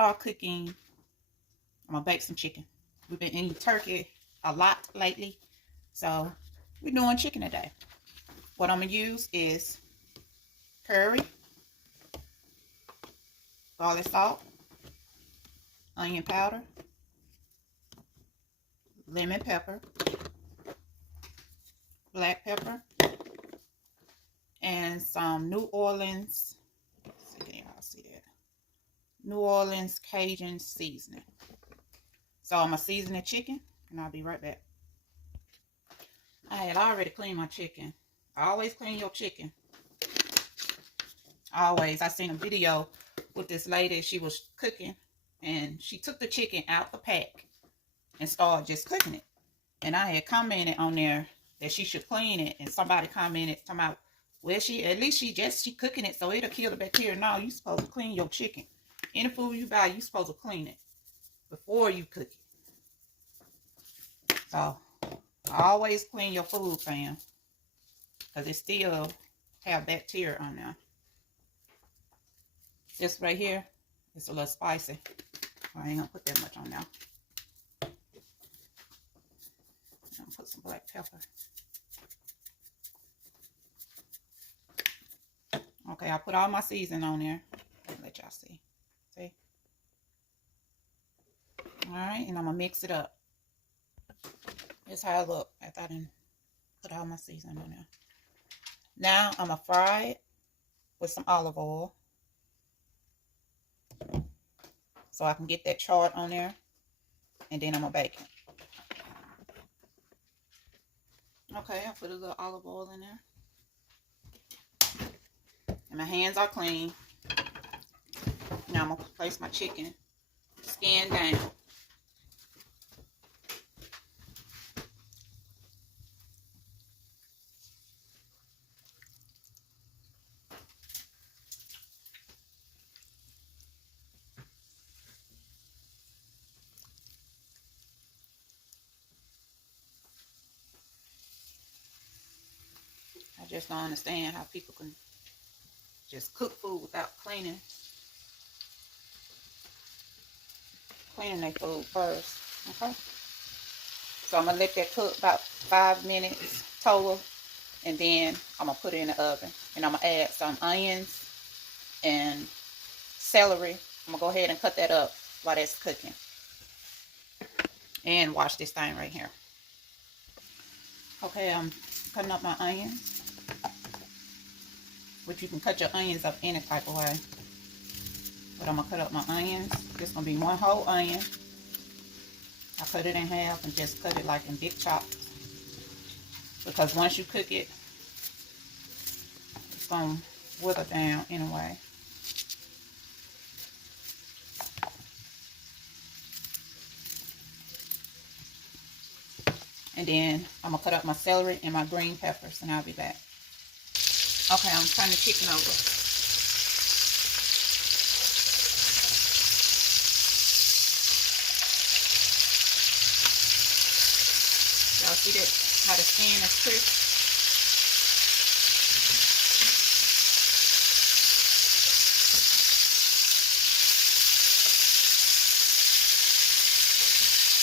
are cooking, I'm going to bake some chicken. We've been eating turkey a lot lately, so we're doing chicken today. What I'm going to use is curry, garlic salt, onion powder, lemon pepper, black pepper, and some New Orleans, I'll see that, New Orleans Cajun seasoning. So I'm going to season the chicken, and I'll be right back. I had already cleaned my chicken. I always clean your chicken. Always. I seen a video with this lady. She was cooking, and she took the chicken out the pack and started just cooking it. And I had commented on there that she should clean it, and somebody commented talking about, well, at least she cooking it so it'll kill the bacteria. No, you supposed to clean your chicken. Any food you buy, you supposed to clean it before you cook it. So always clean your food, fam, because it still have bacteria on there. This right here is a little spicy. I ain't gonna put that much on now. I'm gonna put some black pepper. Okay, I put all my seasoning on there. Let y'all see. See? Alright, and I'm gonna mix it up. Here's how I look after I done put all my seasoning on there. Now I'm gonna fry it with some olive oil, so I can get that chard on there, and then I'm gonna bake it. Okay, I put a little olive oil in there, and my hands are clean. Now I'm gonna place my chicken skin down. I just don't understand how people can just cook food without cleaning their food first. Okay, so I'm gonna let that cook about 5 minutes total, and then I'm gonna put it in the oven, and I'm gonna add some onions and celery. I'm gonna go ahead and cut that up while that's cooking, and watch this thing right here. Okay, I'm cutting up my onions, which you can cut your onions up any type of way. But I'm going to cut up my onions. This is going to be one whole onion. I cut it in half and just cut it like in big chops. Because once you cook it, it's going to wither down anyway. And then I'm going to cut up my celery and my green peppers, and I'll be back. Okay, I'm turning the chicken over. Y'all see that, how the skin is crisp?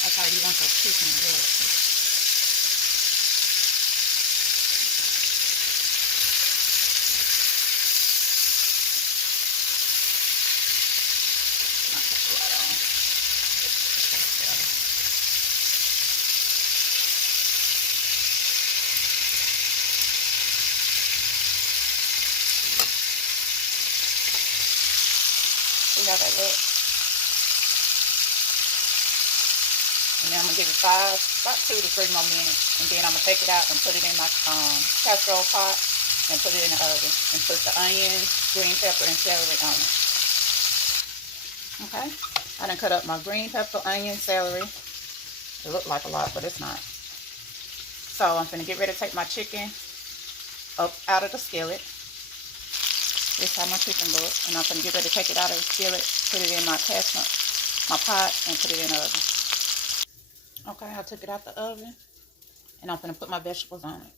That's how you want your chicken to look. See how that looks? And then I'm going to give it about 2 to 3 more minutes. And then I'm going to take it out and put it in my casserole pot and put it in the oven. And put the onions, green pepper, and celery on it. Okay? I done cut up my green pepper, onion, celery. It looked like a lot, but it's not. So I'm going to get ready to take my chicken up out of the skillet. This is how my chicken looks. And I'm going to get ready to take it out of the skillet, put it in my pot, and put it in the oven. Okay, I took it out the oven, and I'm going to put my vegetables on it.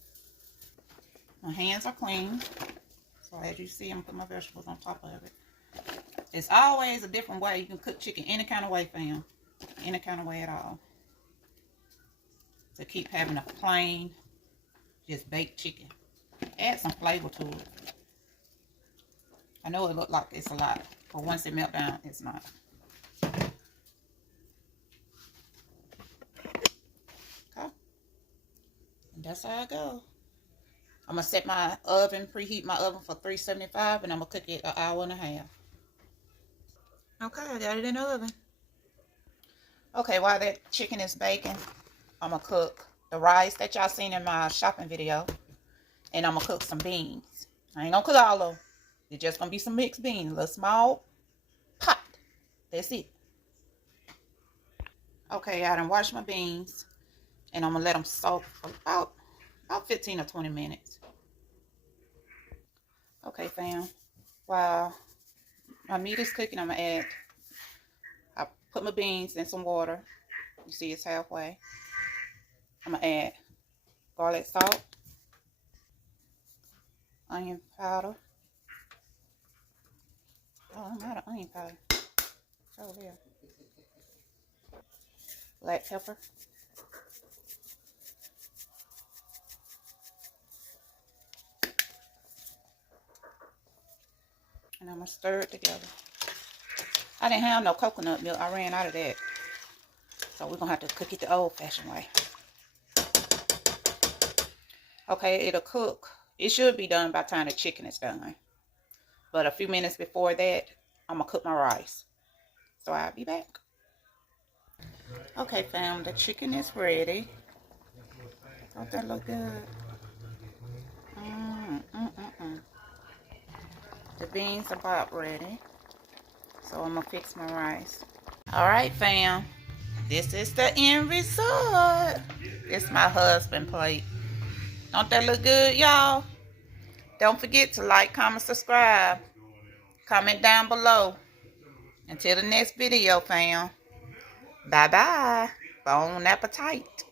My hands are clean. So as you see, I'm going to put my vegetables on top of it. It's always a different way. You can cook chicken any kind of way, fam. Any kind of way at all. To keep having a plain, just baked chicken. Add some flavor to it. I know it looked like it's a lot, but once it melts down, it's not. Okay. And that's how I go. I'm going to set my oven, preheat my oven for 375, and I'm going to cook it an hour and a half. Okay, I got it in the oven. Okay, while that chicken is baking, I'm going to cook the rice that y'all seen in my shopping video. And I'm going to cook some beans. I ain't going to cook all of them. It's just going to be some mixed beans. A little small pot. That's it. Okay, I done washed my beans. And I'm going to let them soak for about 15 or 20 minutes. Okay, fam. While my meat is cooking, I'm going to add... I put my beans in some water. You see it's halfway. I'm going to add garlic salt. Onion powder. Oh, I'm out of onion powder. It's over here. Black pepper. And I'm going to stir it together. I didn't have no coconut milk. I ran out of that. So we're going to have to cook it the old-fashioned way. Okay, it'll cook. It should be done by the time the chicken is done. But a few minutes before that, I'm going to cook my rice. So I'll be back. Okay, fam, the chicken is ready. Don't that look good? The beans are about ready. So I'm going to fix my rice. Alright, fam. This is the end result. It's my husband's plate. Don't that look good, y'all? Don't forget to like, comment, subscribe. Comment down below. Until the next video, fam. Bye-bye. Bon appetite.